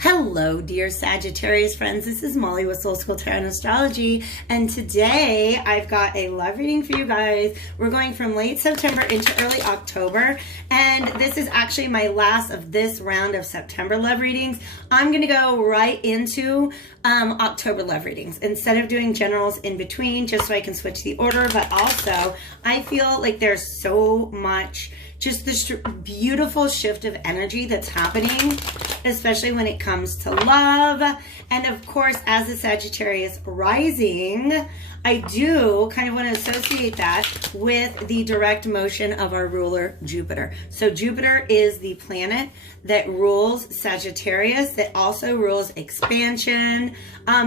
Hello, dear Sagittarius friends. This is Molly with Soul School Tarot and Astrology, and today I've got a love reading for you guys. We're going from late September into early October, and this is actually my last of this round of September love readings. I'm going to go right into October love readings instead of doing generals in between, just so I can switch the order. But also, I feel like there's so much just this beautiful shift of energy that's happening, especially when it comes to love. And of course, as a Sagittarius rising, I do kind of want to associate that with the direct motion of our ruler, Jupiter. So Jupiter is the planet that rules Sagittarius, that also rules expansion,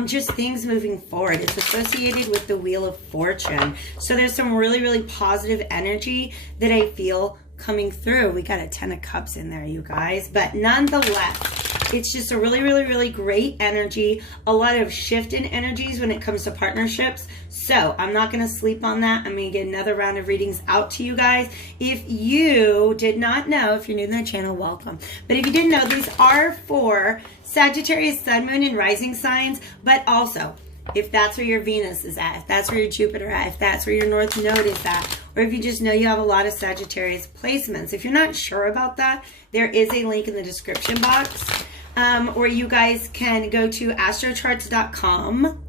just things moving forward. It's associated with the Wheel of Fortune. So there's some really, really positive energy that I feel coming through. We got a 10 of Cups in there, you guys, but nonetheless, it's just a really, really, really great energy. A lot of shift in energies when it comes to partnerships. So I'm not going to sleep on that. I'm going to get another round of readings out to you guys. If you did not know, if you're new to the channel, welcome. But if you didn't know, these are for Sagittarius, Sun, Moon, and Rising signs, but also if that's where your Venus is at, if that's where your Jupiter at, if that's where your North Node is at, or if you just know you have a lot of Sagittarius placements. If you're not sure about that, there is a link in the description box where you guys can go to astrocharts.com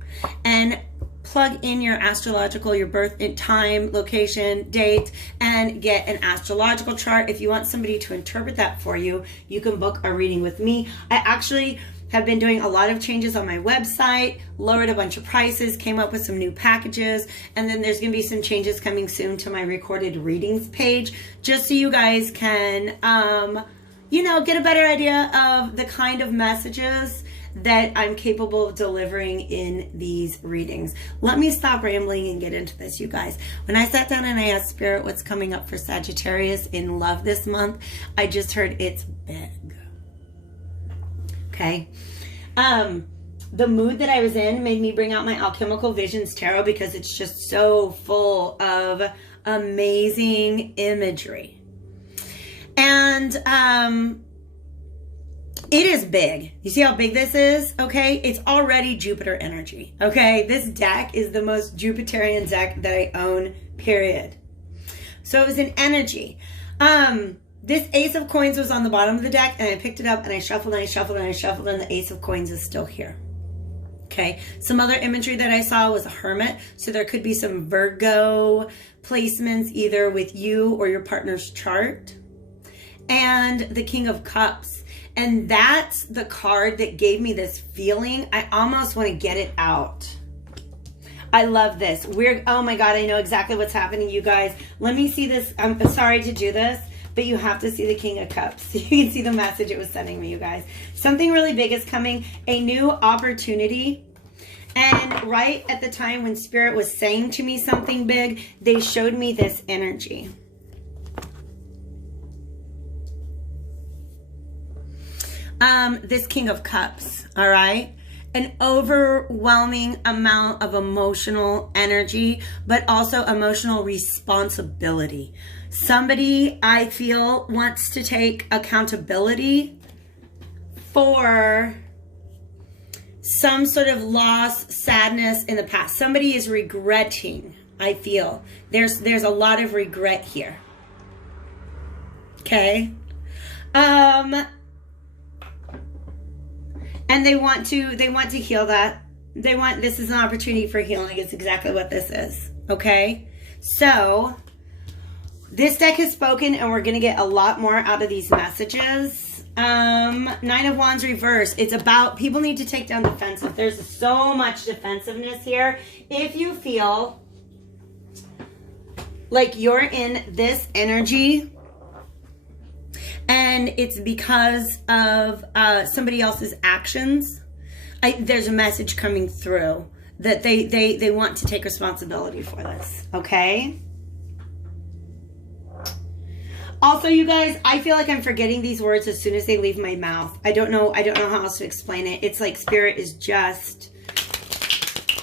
and plug in your astrological, your birth time, location, date, and get an astrological chart. If you want somebody to interpret that for you, you can book a reading with me. I actually have been doing a lot of changes on my website, lowered a bunch of prices, came up with some new packages, and then there's going to be some changes coming soon to my recorded readings page, just so you guys can, you know, get a better idea of the kind of messages that I'm capable of delivering in these readings. Let me stop rambling and get into this, you guys. When I sat down and I asked Spirit what's coming up for Sagittarius in love this month, I just heard it's big. Okay. The mood that I was in made me bring out my Alchemical Visions Tarot because it's just so full of amazing imagery. And it is big. You see how big this is? Okay. It's already Jupiter energy. Okay. This deck is the most Jupiterian deck that I own, period. So it was an energy. This Ace of Coins was on the bottom of the deck, and I picked it up and I shuffled and I shuffled and I shuffled, and the Ace of Coins is still here. Okay. Some other imagery that I saw was a Hermit. So there could be some Virgo placements either with you or your partner's chart. And the King of Cups. And that's the card that gave me this feeling. I almost want to get it out. I love this. Oh my God, I know exactly what's happening, you guys. Let me see this. I'm sorry to do this, but you have to see the King of Cups. You can see the message it was sending me, you guys. Something really big is coming, a new opportunity. And right at the time when Spirit was saying to me something big, they showed me this energy. This King of Cups, all right? An overwhelming amount of emotional energy, but also emotional responsibility. Somebody, I feel, wants to take accountability for some sort of loss, sadness in the past. Somebody is regretting, I feel. There's a lot of regret here. Okay? And they want to heal that. This is an opportunity for healing. It's exactly what this is. Okay? So this deck has spoken, and we're going to get a lot more out of these messages. Nine of Wands reverse. It's about people need to take down defensive. There's so much defensiveness here. If you feel like you're in this energy and it's because of somebody else's actions, there's a message coming through that they want to take responsibility for this. Okay? Also, you guys, I feel like I'm forgetting these words as soon as they leave my mouth. I don't know how else to explain it. It's like Spirit is just,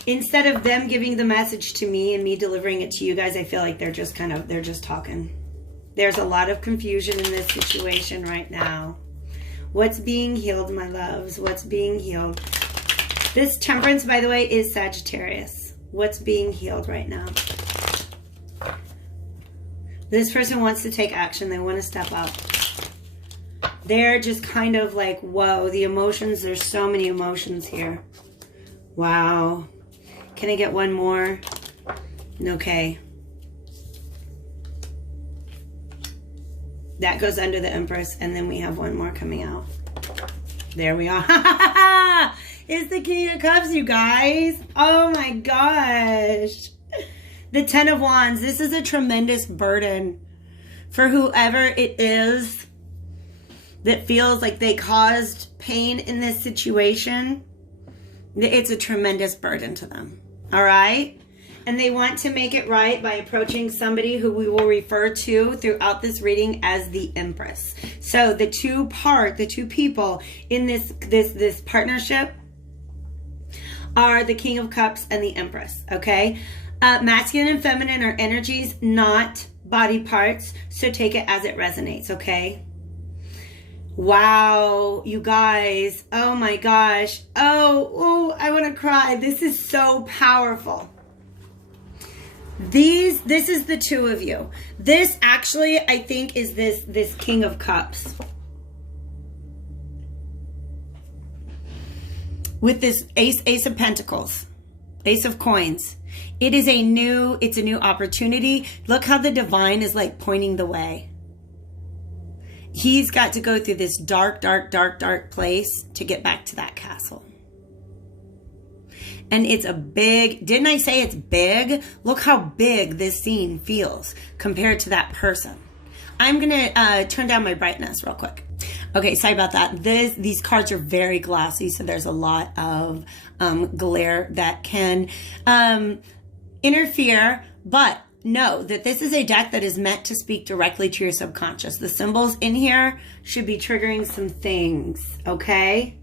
instead of them giving the message to me and me delivering it to you guys, I feel like they're just talking. There's a lot of confusion in this situation right now. What's being healed, my loves? What's being healed? This Temperance, by the way, is Sagittarius. What's being healed right now? This person wants to take action. They want to step up. They're just kind of like, whoa, the emotions. There's so many emotions here. Wow. Can I get one more? Okay. That goes under the Empress. And then we have one more coming out. There we are. It's the King of Cups, you guys. Oh my gosh. The Ten of Wands. This is a tremendous burden for whoever it is that feels like they caused pain in this situation. It's a tremendous burden to them. All right? And they want to make it right by approaching somebody who we will refer to throughout this reading as the Empress. So the two people in this partnership are the King of Cups and the Empress. Okay? Masculine and feminine are energies, not body parts. So take it as it resonates, okay? Wow, you guys. Oh my gosh. Oh, I want to cry. This is so powerful. This is the two of you. This actually, I think, is this King of Cups. With this Ace of Pentacles. Ace of Coins. It's a new opportunity. Look how the divine is like pointing the way. He's got to go through this dark place to get back to that castle. And it's a big, didn't I say it's big? Look how big this scene feels compared to that person. I'm going to turn down my brightness real quick. Okay, sorry about that. These cards are very glossy, so there's a lot of glare that can interfere, but know that this is a deck that is meant to speak directly to your subconscious. The symbols in here should be triggering some things, okay?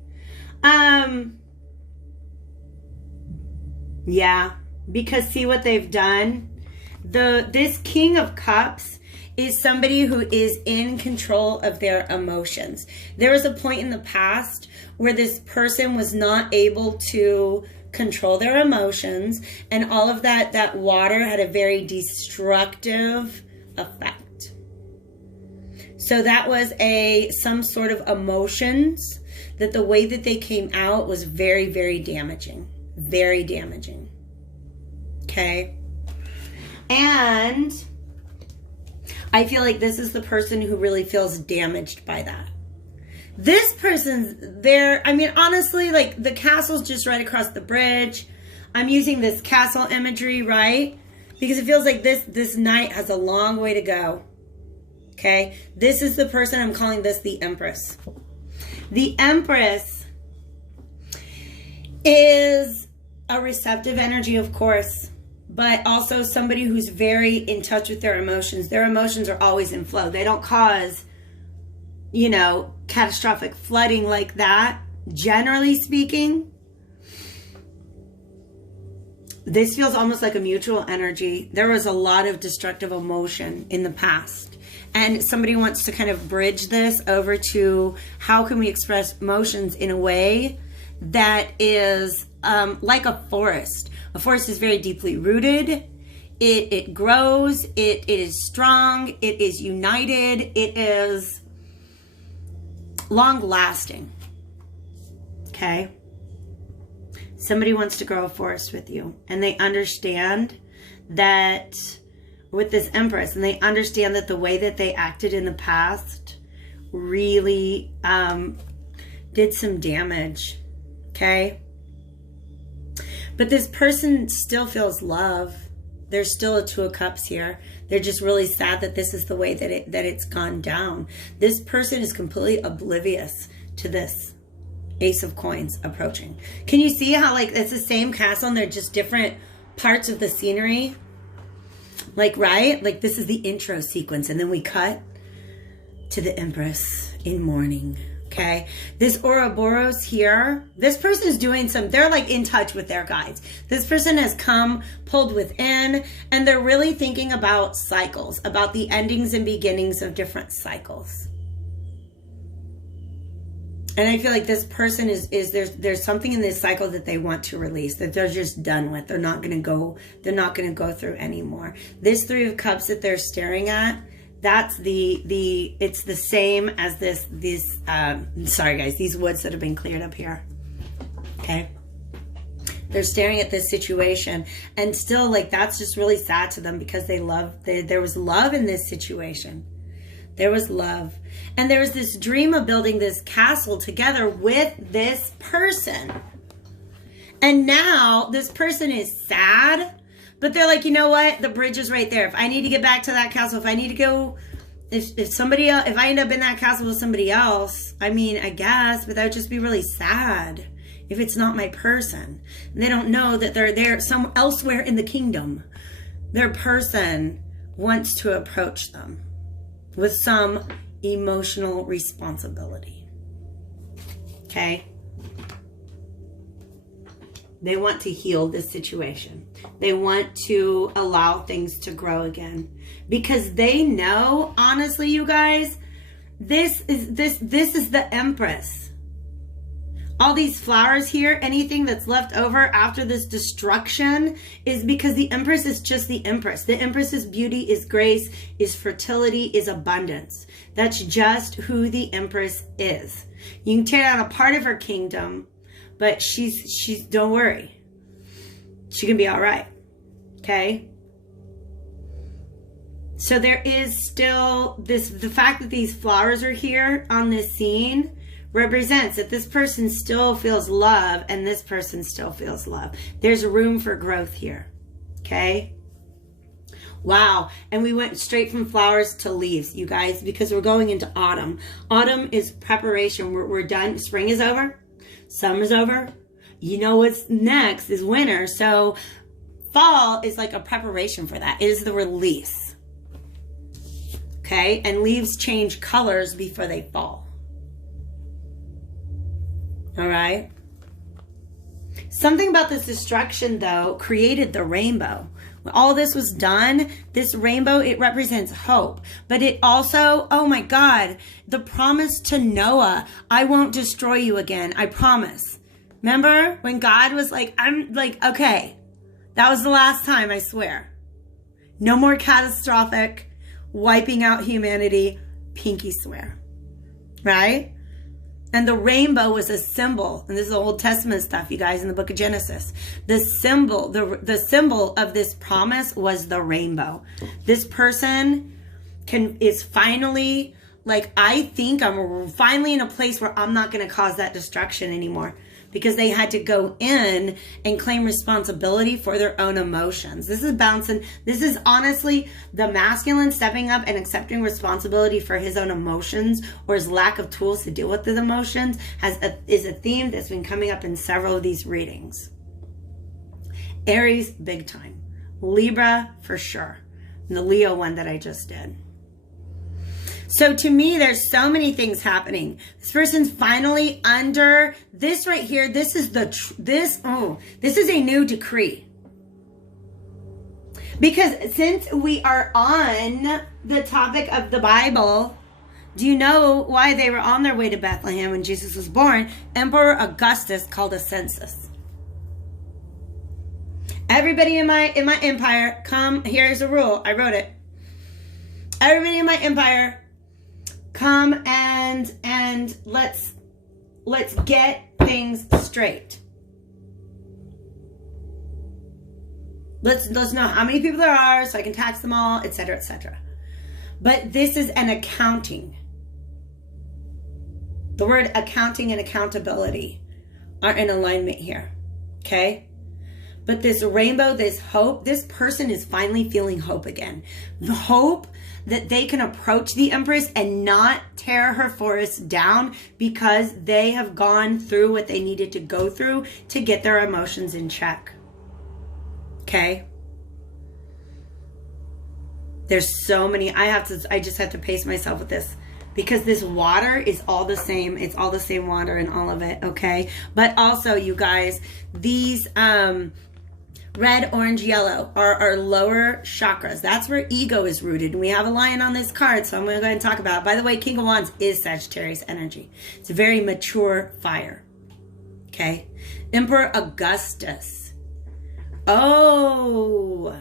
Yeah, because see what they've done? This King of Cups is somebody who is in control of their emotions. There was a point in the past where this person was not able to control their emotions, and all of that water had a very destructive effect. So that was some sort of emotions that the way that they came out was very, very damaging. Very damaging. Okay? And I feel like this is the person who really feels damaged by that. This person's there. I mean, honestly, like the castle's just right across the bridge. I'm using this castle imagery, right? Because it feels like this knight has a long way to go. Okay? This is the person, I'm calling this the Empress. The Empress is a receptive energy, of course, but also somebody who's very in touch with their emotions. Their emotions are always in flow. They don't cause, catastrophic flooding like that, generally speaking. This feels almost like a mutual energy. There was a lot of destructive emotion in the past. And somebody wants to kind of bridge this over to how can we express emotions in a way that is like a forest. A forest is very deeply rooted. It grows. It is strong. It is united. It is long lasting. Okay? Somebody wants to grow a forest with you, and they understand that with this Empress, and they understand that the way that they acted in the past really did some damage. Okay? But this person still feels love. There's still a Two of Cups here. They're just really sad that this is the way that it's gone down. This person is completely oblivious to this Ace of Coins approaching. Can you see how like it's the same castle and they're just different parts of the scenery? Like, right? Like this is the intro sequence, and then we cut to the Empress in mourning. Okay, this Ouroboros here, this person is doing they're like in touch with their guides. This person has come, pulled within, and they're really thinking about cycles, about the endings and beginnings of different cycles. And I feel like this person is there's something in this cycle that they want to release, that they're just done with. They're not going to go through anymore. This Three of Cups that they're staring at, that's it's the same as these sorry guys, these woods that have been cleared up here. Okay? They're staring at this situation, and still, like, that's just really sad to them, because there was love in this situation. There was love. And there was this dream of building this castle together with this person. And now this person is sad, but they're like, you know what? The bridge is right there. If I need to get back to that castle, if I need to go, if somebody else, if I end up in that castle with somebody else, I mean, I guess, but that would just be really sad if it's not my person. And they don't know that they're there elsewhere in the kingdom. Their person wants to approach them with some emotional responsibility. Okay? They want to heal this situation. They want to allow things to grow again. Because they know, honestly, you guys, this is the Empress. All these flowers here, anything that's left over after this destruction, is because the Empress is just the Empress. The Empress's beauty is grace, is fertility, is abundance. That's just who the Empress is. You can tear down a part of her kingdom, but she's don't worry. She can be all right. Okay? So there is still the fact that these flowers are here on this scene represents that this person still feels love, and this person still feels love. There's room for growth here. Okay? Wow. And we went straight from flowers to leaves, you guys, because we're going into autumn. Autumn is preparation. We're done. Spring is over. Summer's over. You know what's next is winter. So fall is like a preparation for that. It is the release. Okay? And leaves change colors before they fall. All right. Something about this destruction, though, created the rainbow. When all this was done, this rainbow, it represents hope. But it also, oh my God, the promise to Noah, I won't destroy you again. I promise. Remember when God was like, I'm like, okay, that was the last time, I swear. No more catastrophic wiping out humanity, pinky swear. Right? And the rainbow was a symbol, and this is Old Testament stuff, you guys, in the book of Genesis. The symbol of this promise was the rainbow. This person is finally, like, I think I'm finally in a place where I'm not going to cause that destruction anymore, because they had to go in and claim responsibility for their own emotions. This is bouncing. This is honestly the masculine stepping up and accepting responsibility for his own emotions, or his lack of tools to deal with his emotions, is a theme that's been coming up in several of these readings. Aries, big time. Libra, for sure. And the Leo one that I just did. So to me, there's so many things happening. This person's finally under this right here. This is this is a new decree. Because since we are on the topic of the Bible, do you know why they were on their way to Bethlehem when Jesus was born? Emperor Augustus called a census. Everybody in my empire, come. Here's a rule. I wrote it. Everybody in my empire, come and let's get things straight. Let's know how many people there are so I can tax them all, etc., etc. But this is an accounting. The word accounting and accountability are in alignment here. Okay? But this rainbow, this hope, this person is finally feeling hope again. The hope that they can approach the Empress and not tear her forest down, because they have gone through what they needed to go through to get their emotions in check. Okay? There's so many. I just have to pace myself with this, because this water is all the same. It's all the same water in all of it. Okay? But also, you guys, these red, orange, yellow are our lower chakras. That's where ego is rooted. And we have a lion on this card, so I'm going to go ahead and talk about it. By the way, King of Wands is Sagittarius energy. It's a very mature fire. Okay? Emperor Augustus. Oh,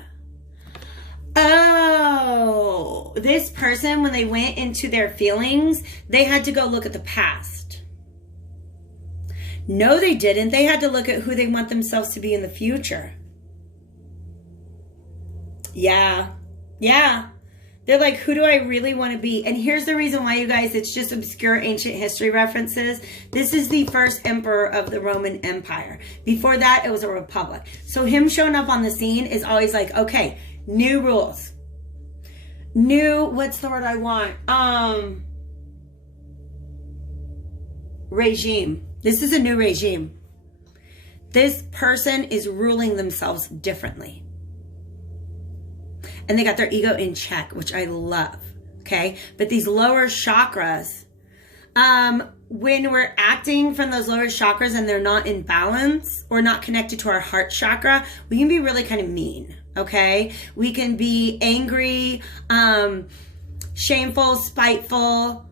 this person, when they went into their feelings, they had to go look at the past. No, they didn't. They had to look at who they want themselves to be in the future. Yeah. They're like, who do I really want to be? And here's the reason why, you guys. It's just obscure ancient history references. This is the first emperor of the Roman Empire. Before that, it was a republic. So him showing up on the scene is always like, okay, new rules. New, what's the word I want? Regime. This is a new regime. This person is ruling themselves differently. And they got their ego in check, which I love, okay? But these lower chakras, when we're acting from those lower chakras and they're not in balance or not connected to our heart chakra, we can be really kind of mean, okay? We can be angry, shameful, spiteful,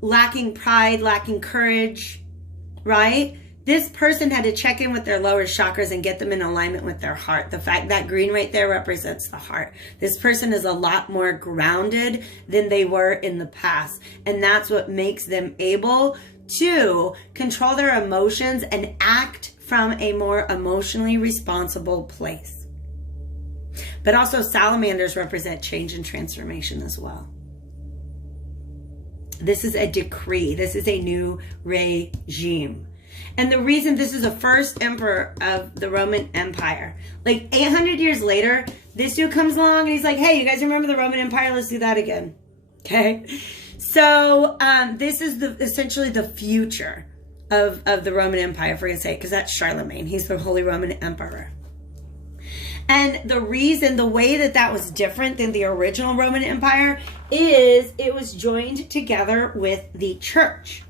lacking pride, lacking courage, right? This person had to check in with their lower chakras and get them in alignment with their heart. The fact that green right there represents the heart. This person is a lot more grounded than they were in the past. And that's what makes them able to control their emotions and act from a more emotionally responsible place. But also salamanders represent change and transformation as well. This is a decree. This is a new regime. And the reason this is the first emperor of the Roman Empire, like 800 years later, this dude comes along and he's like, hey, you guys remember the Roman Empire? Let's do that again. Okay. So this is essentially the future of the Roman Empire, if we're going to say it, because that's Charlemagne. He's the Holy Roman Emperor. And the reason, the way that was different than the original Roman Empire is it was joined together with the church.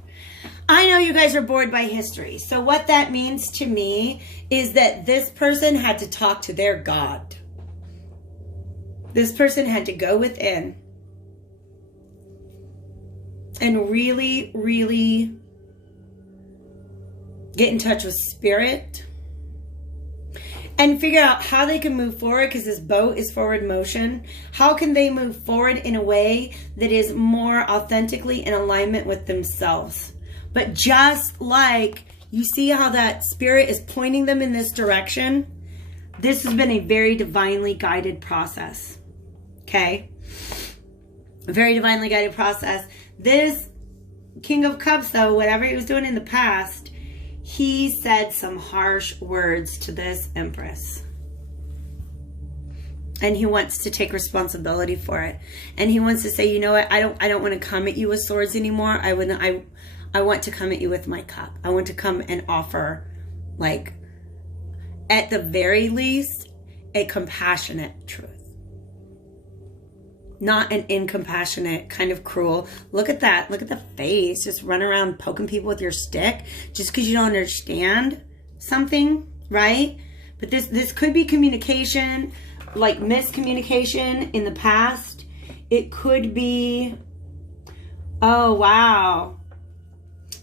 I know you guys are bored by history. So what that means to me is that this person had to talk to their God. This person had to go within and really, really get in touch with spirit and figure out how they can move forward, because this boat is forward motion. How can they move forward in a way that is more authentically in alignment with themselves? But just like you see how that spirit is pointing them in this direction, this has been a very divinely guided process. Okay? A very divinely guided process. This King of Cups, though, whatever he was doing in the past, he said some harsh words to this Empress. And he wants to take responsibility for it. And he wants to say, you know what, I don't want to come at you with swords anymore. I want to come at you with my cup. I want to come and offer, like, at the very least, a compassionate truth. Not an incompassionate, kind of cruel. Look at that. Look at the face. Just run around poking people with your stick just because you don't understand something, right? But this could be communication, like miscommunication in the past. It could be, oh, wow.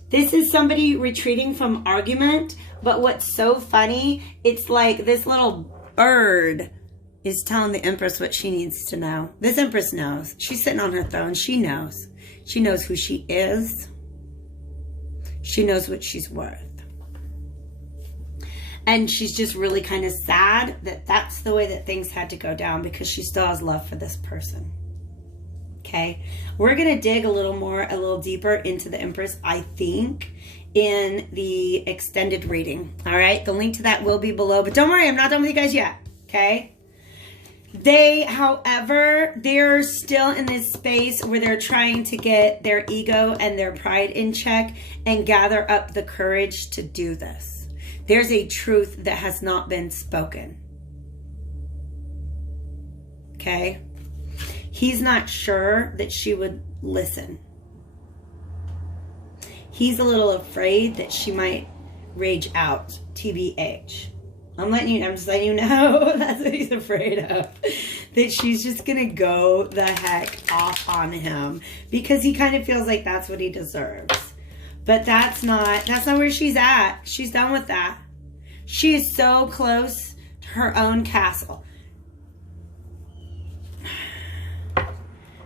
This is somebody retreating from argument, but what's so funny, it's like this little bird is telling the Empress what she needs to know. This Empress knows. She's sitting on her throne. She knows. She knows who she is. She knows what she's worth. And she's just really kind of sad that that's the way that things had to go down, because she still has love for this person. Okay, we're going to dig a little deeper into the Empress, I think, in the extended reading. All right, the link to that will be below. But don't worry, I'm not done with you guys yet. Okay, however, they're still in this space where they're trying to get their ego and their pride in check and gather up the courage to do this. There's a truth that has not been spoken. Okay. He's not sure that she would listen. He's a little afraid that she might rage out, TBH. I'm just letting you know that's what he's afraid of. That she's just gonna go the heck off on him because he kind of feels like that's what he deserves. But that's not where she's at. She's done with that. She is so close to her own castle.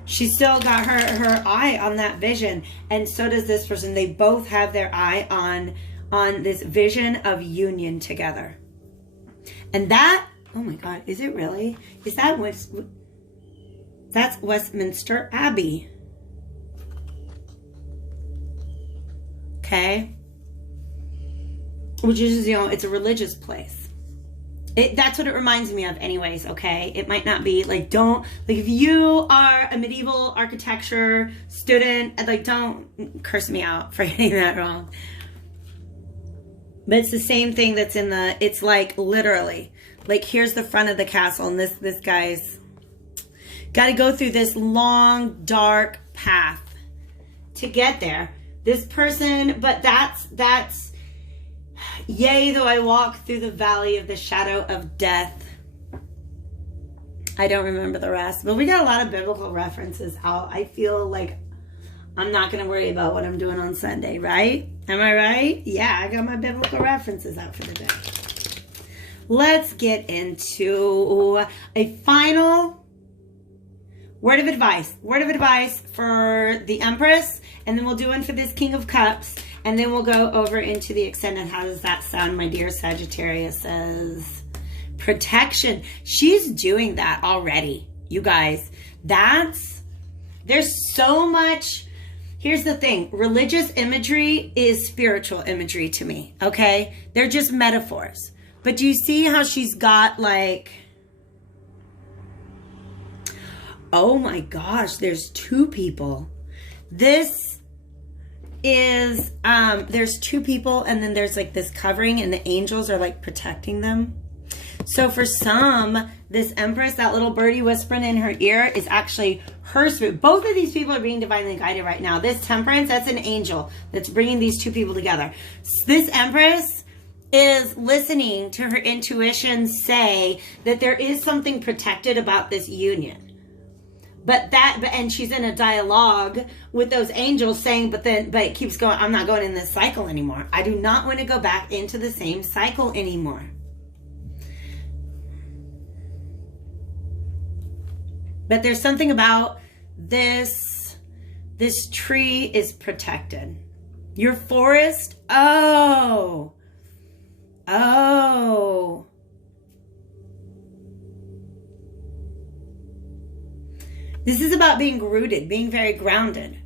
She's still got her eye on that vision, and so does this person. They both have their eye on this vision of union together. And that, oh my God, is it really? Is that that's Westminster Abbey. Okay. Which is, it's a religious place. That's what it reminds me of anyways, okay? It might not be, like, if you are a medieval architecture student, like, don't curse me out for getting that wrong. But it's the same thing that's it's like, literally, like, here's the front of the castle, and this guy's got to go through this long, dark path to get there. This person, but that's, yea, though I walk through the valley of the shadow of death. I don't remember the rest, but we got a lot of biblical references out. I feel like I'm not going to worry about what I'm doing on Sunday, right? Am I right? Yeah, I got my biblical references out for the day. Let's get into a final word of advice. Word of advice for the Empress, and then we'll do one for this King of Cups, and then we'll go over into the extended. How does that sound, my dear Sagittarius? Says protection. She's doing that already, you guys. There's so much. Here's the thing. Religious imagery is spiritual imagery to me, okay? They're just metaphors. But do you see how she's got, like, oh my gosh, there's two people. This is, there's two people, and then there's, like, this covering, and the angels are, like, protecting them. So for some, this Empress, that little birdie whispering in her ear, is actually her spirit. Both of these people are being divinely guided right now. This Temperance, that's an angel that's bringing these two people together. This Empress is listening to her intuition say that there is something protected about this union. And she's in a dialogue with those angels saying, but it keeps going, I'm not going in this cycle anymore. I do not want to go back into the same cycle anymore. But there's something about this tree is protected. Your forest, oh. This is about being rooted, being very grounded.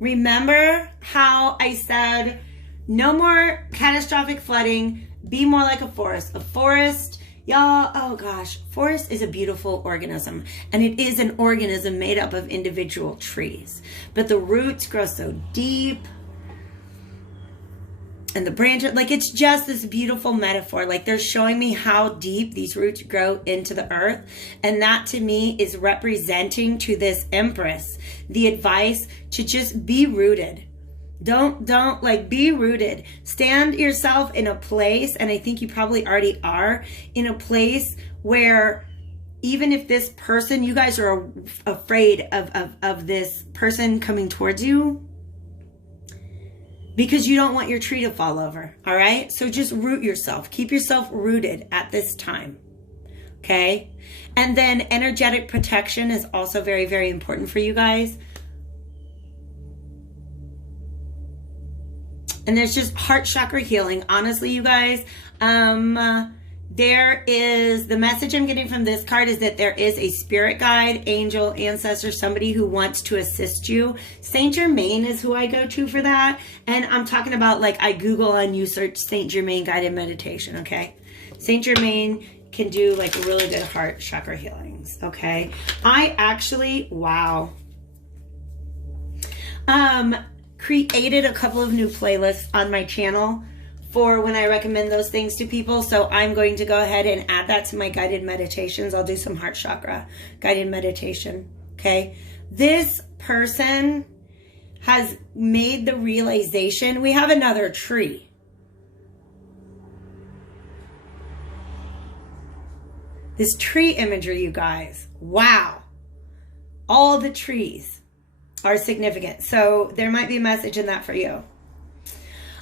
Remember how I said, no more catastrophic flooding, be more like a forest. A forest, y'all, oh gosh, forest is a beautiful organism, and it is an organism made up of individual trees, but the roots grow so deep, and the branches, like, it's just this beautiful metaphor. Like, they're showing me how deep these roots grow into the earth, and that to me is representing to this Empress the advice to just be rooted. Don't like, be rooted. Stand yourself in a place, and I think you probably already are, in a place where even if this person, you guys are afraid of this person coming towards you because you don't want your tree to fall over, all right? So just root yourself. Keep yourself rooted at this time, okay? And then energetic protection is also very, very important for you guys. And there's just heart chakra healing. Honestly, you guys, there is, the message I'm getting from this card is that there is a spirit guide, angel, ancestor, somebody who wants to assist you. Saint Germain is who I go to for that. And I'm talking about, like, I Google and you search Saint Germain guided meditation, okay? Saint Germain can do, like, really good heart chakra healings, okay? I actually, wow. Created a couple of new playlists on my channel for when I recommend those things to people. So I'm going to go ahead and add that to my guided meditations. I'll do some heart chakra guided meditation. Okay. This person has made the realization. We have another tree. This tree imagery, you guys. Wow. All the trees are significant. So there might be a message in that for you.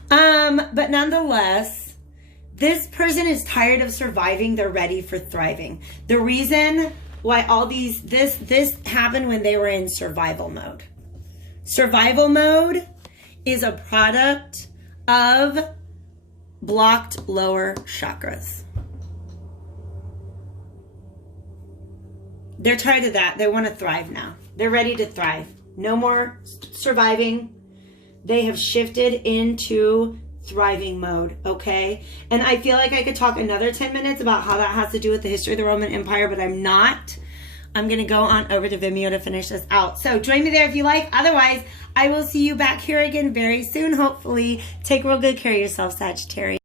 But nonetheless, this person is tired of surviving. They're ready for thriving. The reason why all this happened when they were in survival mode. Survival mode is a product of blocked lower chakras. They're tired of that. They want to thrive now. They're ready to thrive. No more surviving. They have shifted into thriving mode, okay? And I feel like I could talk another 10 minutes about how that has to do with the history of the Roman Empire, but I'm not. I'm going to go on over to Vimeo to finish this out. So join me there if you like. Otherwise, I will see you back here again very soon, hopefully. Take real good care of yourself, Sagittarius.